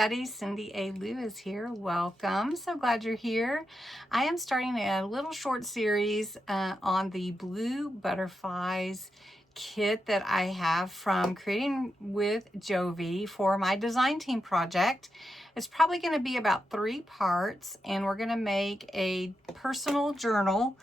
everybody. Cindy A. Lou is here. Welcome. So glad you're here. I am starting a little short series on the blue butterflies kit that I have from Creating with Jovi for my design team project. It's probably going to be about 3 parts, and we're going to make a personal journal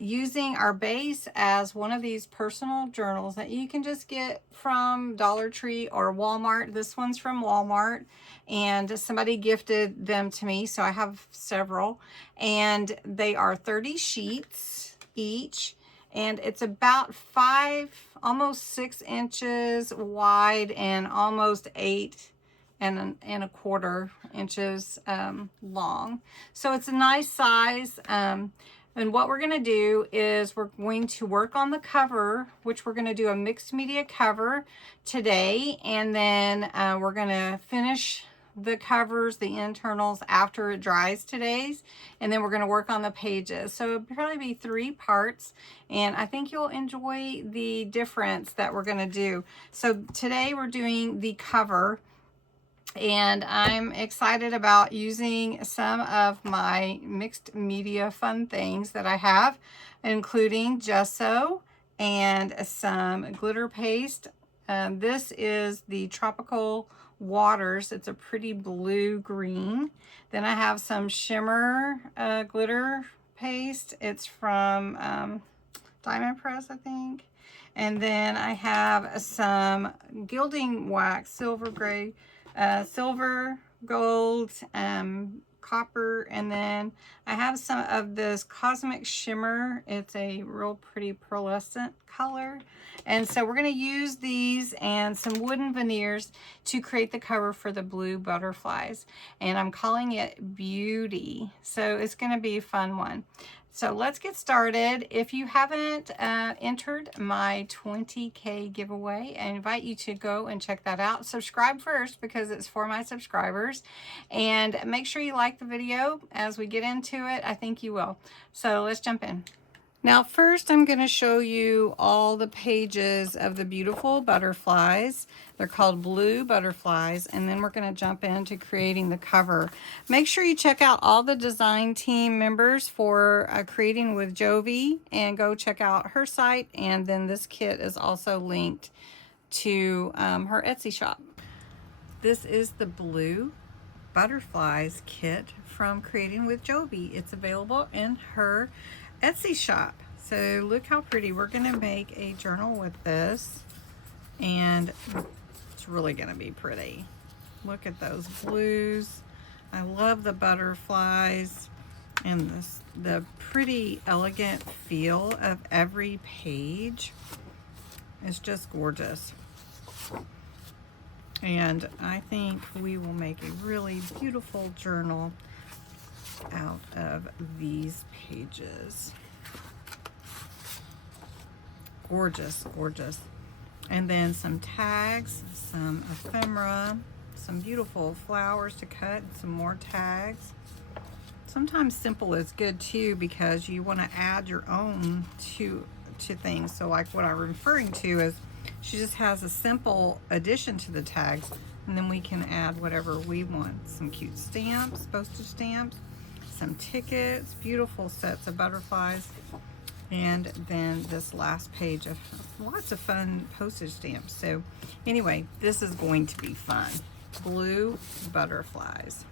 using our base as one of these personal journals that you can just get from Dollar Tree or Walmart. This one's from Walmart, and somebody gifted them to me, so I have several, and they are 30 sheets each, and it's about 5, almost 6 inches wide and almost 8.25 inches long. So it's a nice size. And what we're going to do is we're going to work on the cover, which we're going to do a mixed media cover today. And then we're going to finish the covers, the internals, after it dries today's. And then we're going to work on the pages. So it'll probably be 3 parts. And I think you'll enjoy the difference that we're going to do. So today we're doing the cover. And I'm excited about using some of my mixed media fun things that I have, including gesso and some glitter paste. This is the Tropical Waters. It's a pretty blue-green. Then I have some shimmer glitter paste. It's from Diamond Press, I think. And then I have some Gilding wax, silver gray, silver, gold, copper, and then I have some of this Cosmic Shimmer. It's a real pretty pearlescent color. And so we're going to use these and some wooden veneers to create the cover for the blue butterflies. And I'm calling it Beauty. So it's going to be a fun one. So let's get started. If you haven't entered my 20K giveaway, I invite you to go and check that out. Subscribe first because it's for my subscribers. And make sure you like the video as we get into it. I think you will. So let's jump in. Now first I'm going to show you all the pages of the beautiful butterflies. They're called blue butterflies, and then we're going to jump into creating the cover. Make sure you check out all the design team members for Creating with Jovi, and go check out her site, and then this kit is also linked to her Etsy shop. This is the blue butterflies kit from Creating with Jovi. It's available in her Etsy shop. So look how pretty. We're going to make a journal with this, and it's really going to be pretty. Look at those blues. I love the butterflies and the pretty elegant feel of every page. It's just gorgeous. And I think we will make a really beautiful journal out of these pages. Gorgeous, gorgeous. And then some tags, some ephemera, some beautiful flowers to cut, some more tags. Sometimes simple is good too, because you want to add your own to things. So like what I'm referring to is she just has a simple addition to the tags, and then we can add whatever we want. Some cute stamps, postage stamps, some tickets, beautiful sets of butterflies, and then this last page of lots of fun postage stamps. So anyway, this is going to be fun. Blue butterflies.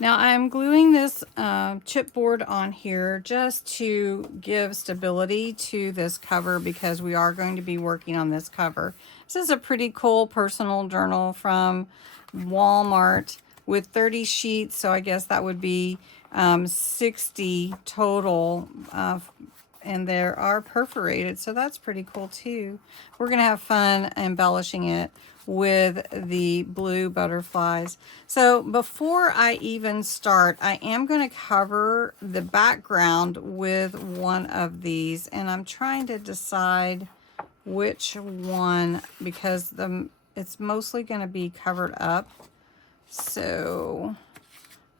Now I'm gluing this chipboard on here just to give stability to this cover, because we are going to be working on this cover. This is a pretty cool personal journal from Walmart with 30 sheets, so I guess that would be 60 total, and there are perforated, so that's pretty cool too. We're gonna have fun embellishing it with the blue butterflies. So before I even start, I am going to cover the background with one of these, and I'm trying to decide which one, because it's mostly going to be covered up. So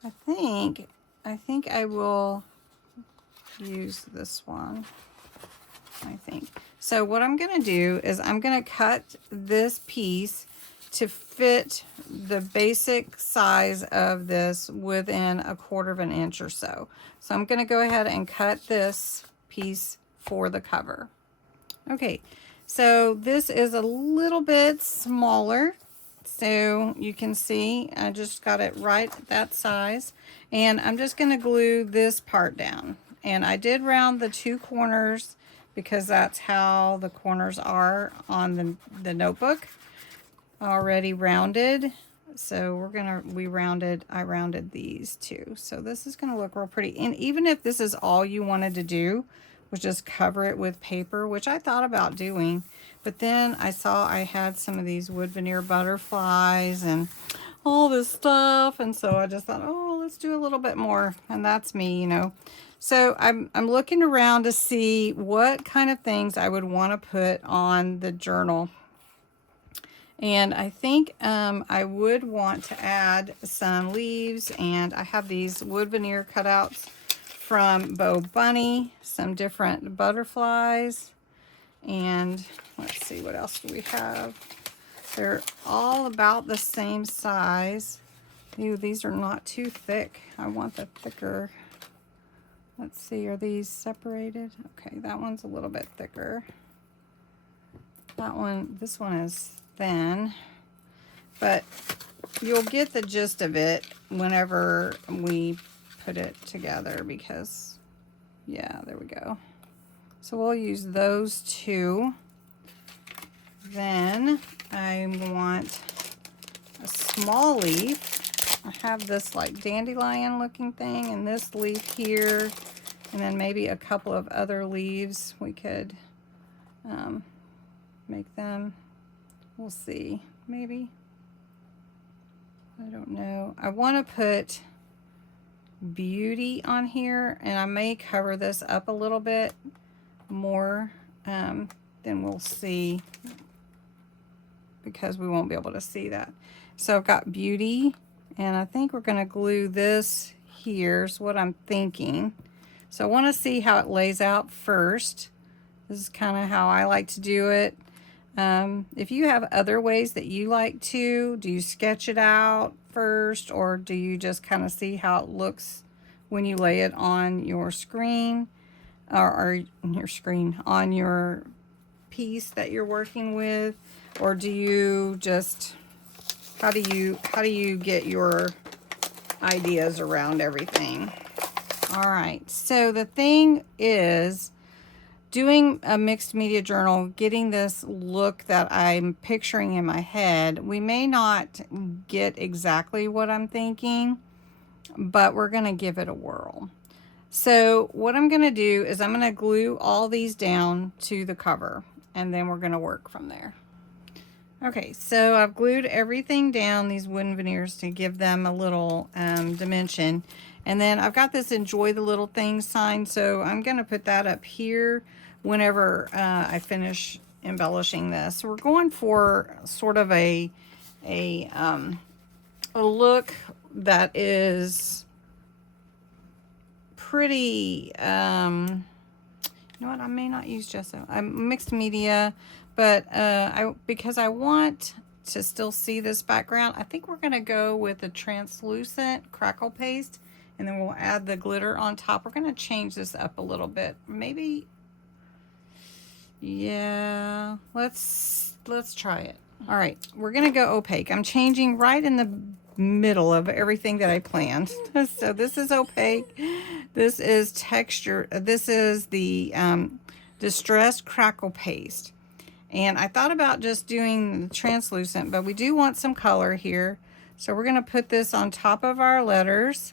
I think I will use this one. I think. So what I'm going to do is I'm going to cut this piece to fit the basic size of this within 1/4 inch or so. So I'm going to go ahead and cut this piece for the cover. Okay, so this is a little bit smaller. So you can see I just got it right that size. And I'm just going to glue this part down. And I did round the 2 corners because that's how the corners are on the notebook. Already rounded. So I rounded these too. So this is going to look real pretty. And even if this is all you wanted to do, was just cover it with paper, which I thought about doing, but then I saw I had some of these wood veneer butterflies and all this stuff, and so I just thought, oh, let's do a little bit more. And that's me, you know. So I'm looking around to see what kind of things I would want to put on the journal. And I think I would want to add some leaves, and I have these wood veneer cutouts from Bo Bunny, some different butterflies, and let's see, what else do we have? They're all about the same size. Ew, these are not too thick. I want the thicker. Let's see, are these separated? Okay, that one's a little bit thicker. That one, this one is thin, but you'll get the gist of it whenever we put it together, because yeah, there we go. So we'll use those 2. Then I want a small leaf. I have this like dandelion looking thing, and this leaf here, and then maybe a couple of other leaves we could make them. We'll see, maybe. I don't know. I want to put beauty on here, and I may cover this up a little bit more, then we'll see, because we won't be able to see that. So I've got beauty, and I think we're going to glue this here is what I'm thinking. So I want to see how it lays out first. This is kind of how I like to do it. If you have other ways that you like to, do you sketch it out first, or do you just kind of see how it looks when you lay it on your screen, or your screen, on your piece that you're working with? Or do you just, how do you get your ideas around everything? All right, so the thing is, doing a mixed media journal, getting this look that I'm picturing in my head, we may not get exactly what I'm thinking, but we're going to give it a whirl. So what I'm going to do is I'm going to glue all these down to the cover, and then we're going to work from there. Okay, so I've glued everything down, these wooden veneers, to give them a little dimension. And then I've got this enjoy the little things sign, so I'm going to put that up here whenever I finish embellishing this. So we're going for sort of a look that is pretty, you know what, I may not use gesso. I'm mixed media, but because I want to still see this background, I think we're going to go with the translucent crackle paste, and then we'll add the glitter on top. We're going to change this up a little bit. Maybe, yeah, let's try it. All right, we're going to go opaque. I'm changing right in the middle of everything that I planned. So this is opaque. This is texture. This is the distressed crackle paste. And I thought about just doing the translucent, but we do want some color here. So we're going to put this on top of our letters.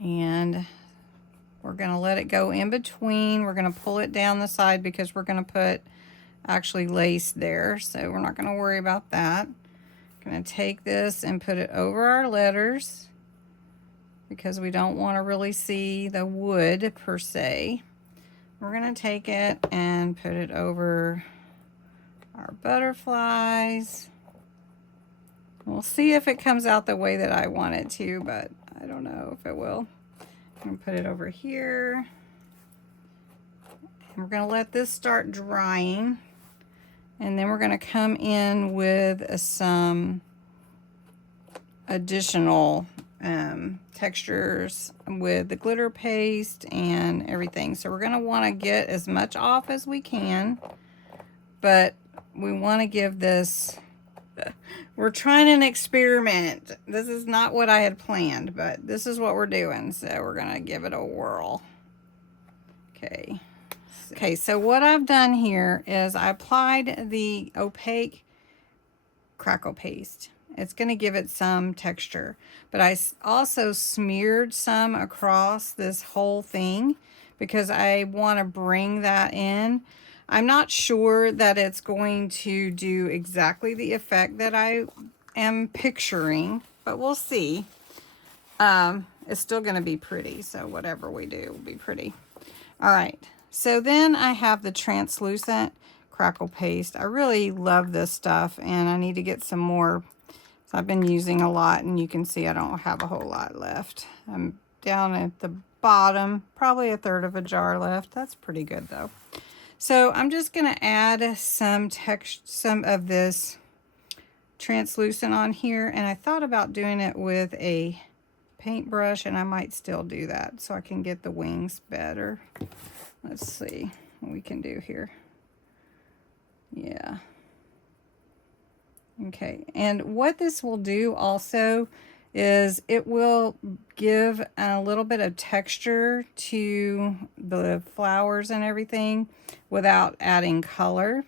And we're going to let it go in between. We're going to pull it down the side because we're going to put actually lace there. So we're not going to worry about that. I'm going to take this and put it over our letters because we don't want to really see the wood per se. We're going to take it and put it over our butterflies. We'll see if it comes out the way that I want it to, but I don't know if it will. I'm going to put it over here. And we're going to let this start drying. And then we're going to come in with some additional textures with the glitter paste and everything. So we're going to want to get as much off as we can, but we want to give this, we're trying an experiment. This is not what I had planned, but this is what we're doing. So we're going to give it a whirl. Okay. Okay, so what I've done here is I applied the opaque crackle paste. It's going to give it some texture, but I also smeared some across this whole thing because I want to bring that in. I'm not sure that it's going to do exactly the effect that I am picturing, but we'll see. It's still going to be pretty, so whatever we do will be pretty. All right, so then I have the translucent crackle paste. I really love this stuff, and I need to get some more. So I've been using a lot, and you can see I don't have a whole lot left. I'm down at the bottom, probably a third of a jar left. That's pretty good though. So I'm just going to add some of this translucent on here, and I thought about doing it with a paintbrush, and I might still do that so I can get the wings better. Let's see what we can do here. Yeah. Okay, and what this will do also is it will give a little bit of texture to the flowers and everything without adding color.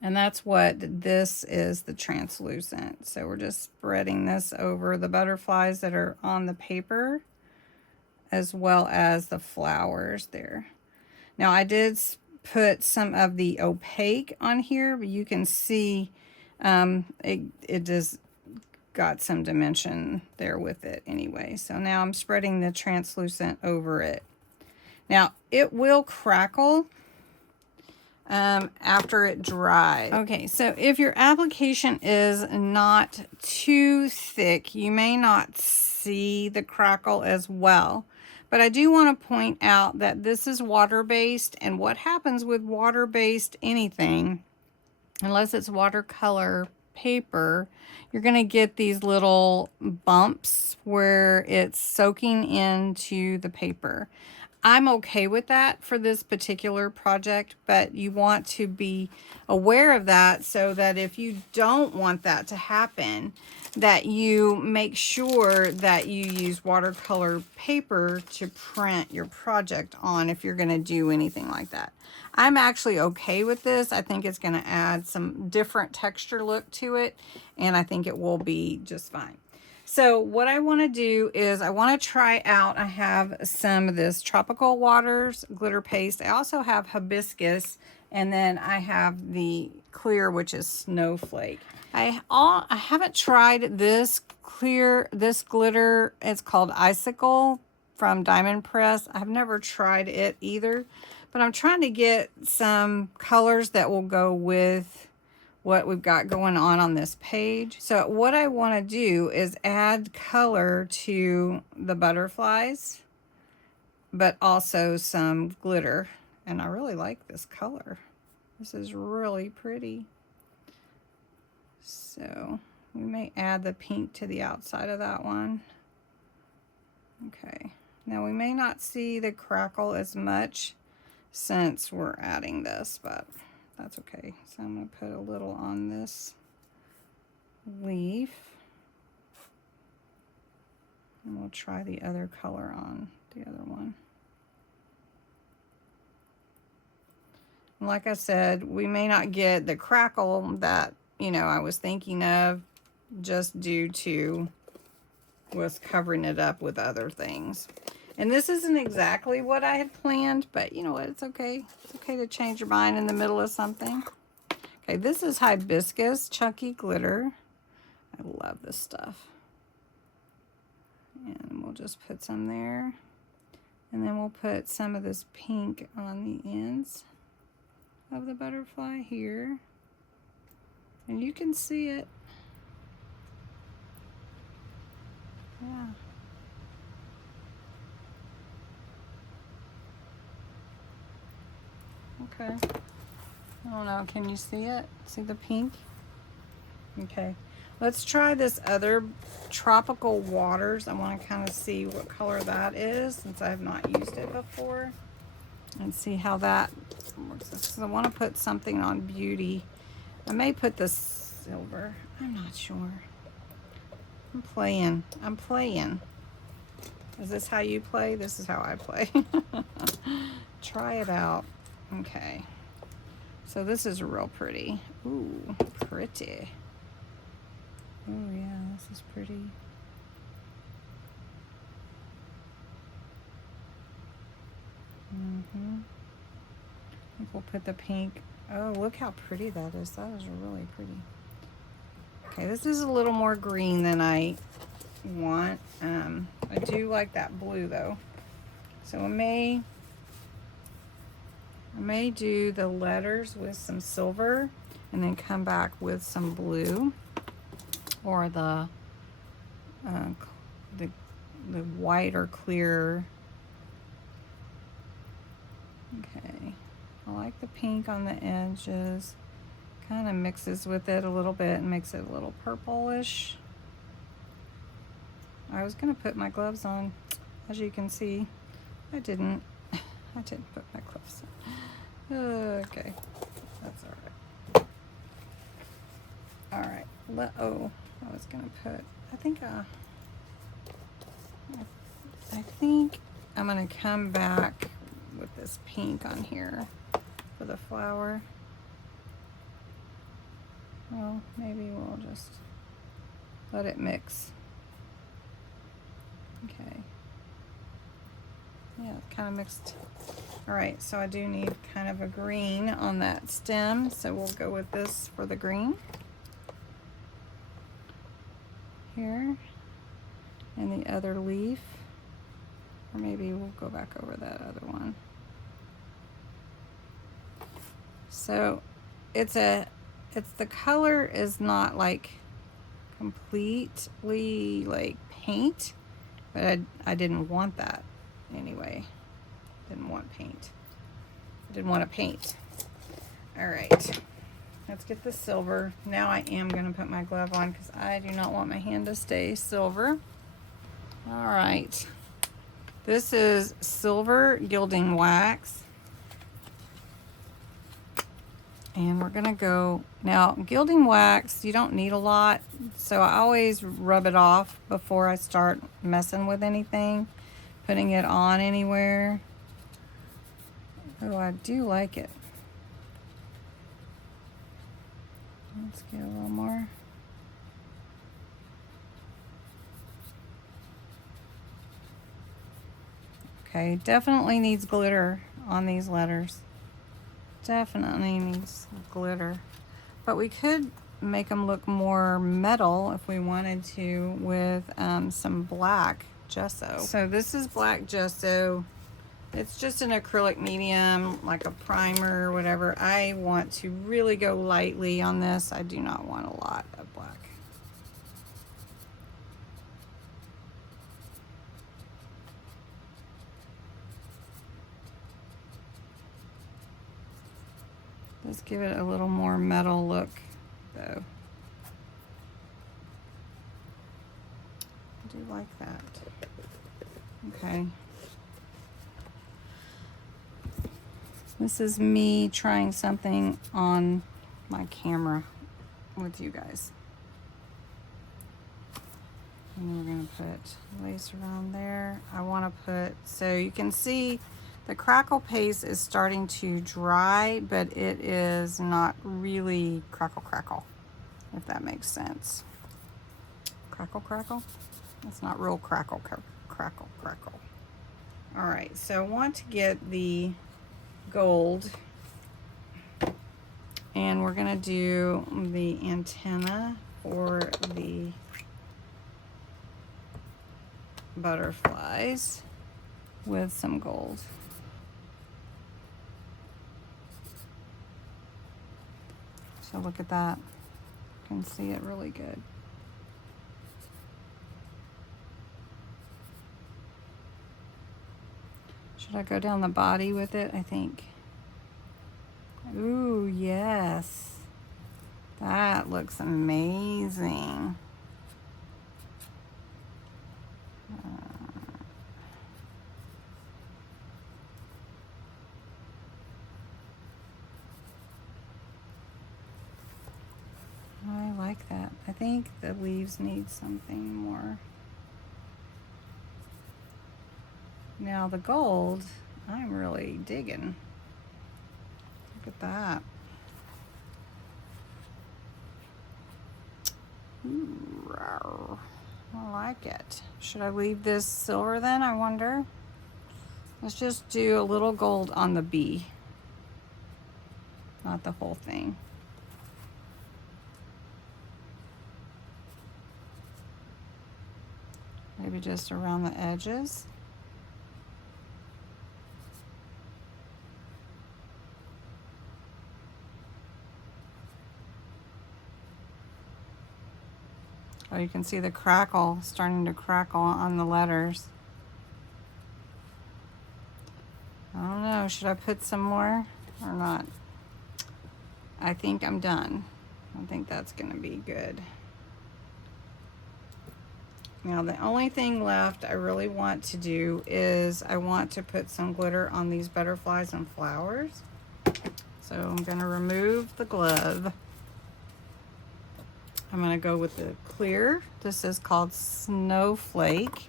And that's what this is, the translucent. So we're just spreading this over the butterflies that are on the paper as well as the flowers there. Now I did put some of the opaque on here, but you can see it just got some dimension there with it anyway. So now I'm spreading the translucent over it. Now it will crackle after it dries. Okay, so if your application is not too thick, you may not see the crackle as well. But I do want to point out that this is water-based, and what happens with water-based anything, unless it's watercolor paper, you're going to get these little bumps where it's soaking into the paper. I'm okay with that for this particular project, but you want to be aware of that so that if you don't want that to happen, that you make sure that you use watercolor paper to print your project on if you're going to do anything like that. I'm actually okay with this. I think it's going to add some different texture look to it, and I think it will be just fine. So what I want to do is I want to try out, I have some of this Tropical Waters glitter paste. I also have hibiscus, and then I have the clear, which is snowflake. I haven't tried this glitter. It's called Icicle from Diamond Press. I've never tried it either, but I'm trying to get some colors that will go with what we've got going on this page. So what I want to do is add color to the butterflies, but also some glitter. And I really like this color. This is really pretty. So we may add the pink to the outside of that one. Okay. Now we may not see the crackle as much since we're adding this, but that's okay. So I'm going to put a little on this leaf. And we'll try the other color on the other one. And like I said, we may not get the crackle that, I was thinking of, just due to was covering it up with other things. And this isn't exactly what I had planned, but you know what? It's okay. It's okay to change your mind in the middle of something. Okay, this is hibiscus chunky glitter. I love this stuff. And we'll just put some there. And then we'll put some of this pink on the ends of the butterfly here. And you can see it. Yeah. Okay. I don't know, can you see it? See the pink? Okay, let's try this other Tropical Waters. I want to kind of see what color that is since I have not used it before, and see how that works. So I want to put something on Beauty. I may put the silver. I'm not sure. I'm playing. Is this how you play? This is how I play. Try it out. Okay. So this is real pretty. Ooh, pretty. Oh yeah, this is pretty. I think we'll put the pink. Oh, look how pretty that is. That is really pretty. Okay, this is a little more green than I want. I do like that blue though. So I may do the letters with some silver and then come back with some blue, or the white or clear. Okay, I like the pink on the edges. Kind of mixes with it a little bit and makes it a little purplish. I was gonna put my gloves on, as you can see. I didn't put my gloves on. Okay, that's all right. All right. Oh, I was gonna put. I think I'm gonna come back with this pink on here for the flower. Well, maybe we'll just let it mix. Okay. Yeah, it kind of mixed. All right, so I do need kind of a green on that stem, so we'll go with this for the green here, and the other leaf, or maybe we'll go back over that other one. So the color is not like completely like paint, but I didn't want that anyway. Didn't want paint. I didn't want to paint. All right, let's get the silver. Now I am going to put my glove on because I do not want my hand to stay silver. All right, this is silver gilding wax. And we're gonna go, now gilding wax, you don't need a lot, so I always rub it off before I start messing with anything, putting it on anywhere. Oh, I do like it. Let's get a little more. Okay, definitely needs glitter on these letters. Definitely needs glitter, but we could make them look more metal if we wanted to with some black gesso. So this is black gesso. It's just an acrylic medium, like a primer or whatever. I want to really go lightly on this. I do not want a lot of black. Let's give it a little more metal look, though. I do like that. Okay. This is me trying something on my camera with you guys. And then we're going to put lace around there. I want to put, so you can see the crackle paste is starting to dry, but it is not really crackle, if that makes sense. Crackle? That's not real crackle. All right, so I want to get the gold, and we're gonna do the antenna for the butterflies with some gold. So look at that. You can see it really good. Should I go down the body with it? I think Ooh, yes. That looks amazing. I like that. I think the leaves need something more. Now the gold, I'm really digging. Look at that. Ooh, I like it. Should I leave this silver then, I wonder? Let's just do a little gold on the bee. Not the whole thing. Maybe just around the edges. Oh, you can see the crackle starting to crackle on the letters. I don't know, should I put some more or not? I think I'm done. I think that's gonna be good. Now the only thing left I really want to do is I want to put some glitter on these butterflies and flowers. So I'm gonna remove the glove. I'm gonna go with the clear. This is called Snowflake.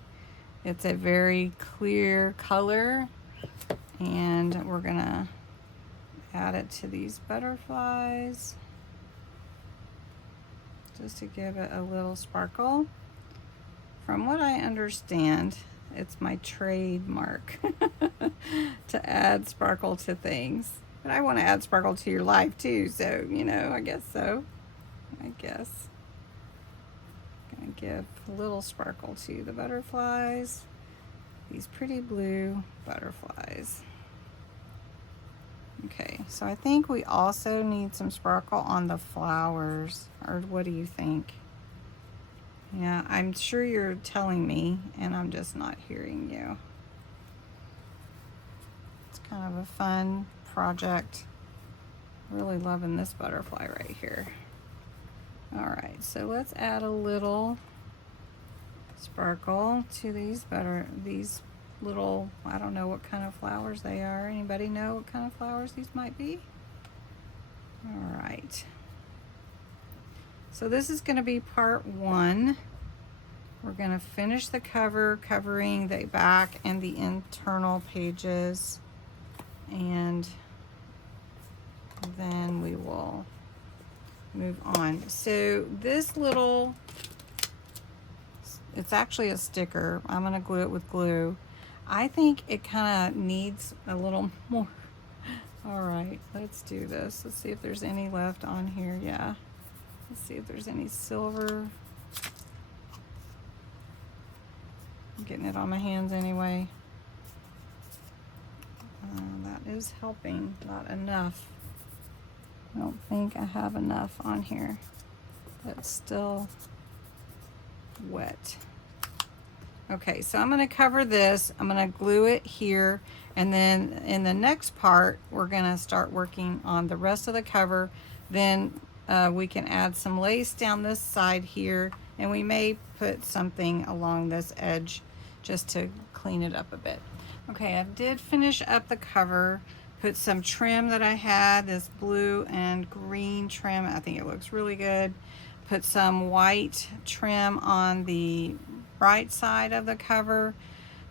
It's a very clear color, and we're gonna add it to these butterflies just to give it a little sparkle. From what I understand, it's my trademark to add sparkle to things. But I want to add sparkle to your life too, so, you know, I guess so. I guess. Gonna give a little sparkle to the butterflies. These pretty blue butterflies. Okay, so I think we also need some sparkle on the flowers, or what do you think? Yeah, I'm sure you're telling me, and I'm just not hearing you. It's kind of a fun project. Really loving this butterfly right here. All right, so let's add a little sparkle to these little, I don't know what kind of flowers they are. Anybody know what kind of flowers these might be? All right. So this is going to be part one. We're going to finish the cover, covering the back and the internal pages, and then we will move on. So this little, it's actually a sticker. I'm going to glue it with glue. I think it kind of needs a little more. All right, let's do this. Let's see if there's any left on here. Yeah. Let's see if there's any silver. I'm getting it on my hands anyway. That is helping, not enough. I don't think I have enough on here. That's still wet. Okay, so I'm going to cover this. I'm going to glue it here, and then in the next part we're going to start working on the rest of the cover. Then we can add some lace down this side here, and we may put something along this edge just to clean it up a bit. Okay, I did finish up the cover, put some trim that I had, this blue and green trim. I think it looks really good. Put some white trim on the right side of the cover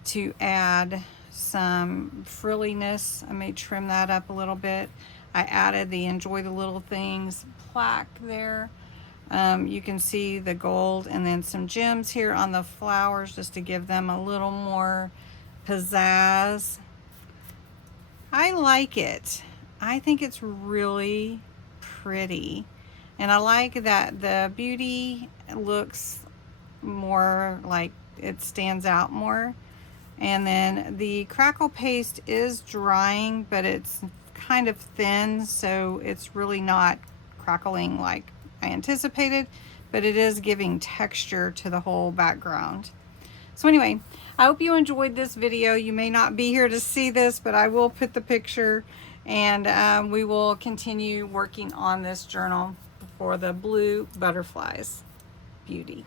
to add some frilliness. I may trim that up a little bit. I added the Enjoy the Little Things plaque there. You can see the gold and then some gems here on the flowers just to give them a little more pizzazz. I like it. I think it's really pretty. And I like that the beauty looks more like it stands out more. And then the crackle paste is drying, but it's kind of thin, so it's really not crackling like I anticipated, but it is giving texture to the whole background. So anyway, I hope you enjoyed this video. You may not be here to see this, but I will put the picture And we will continue working on this journal for the blue butterflies beauty.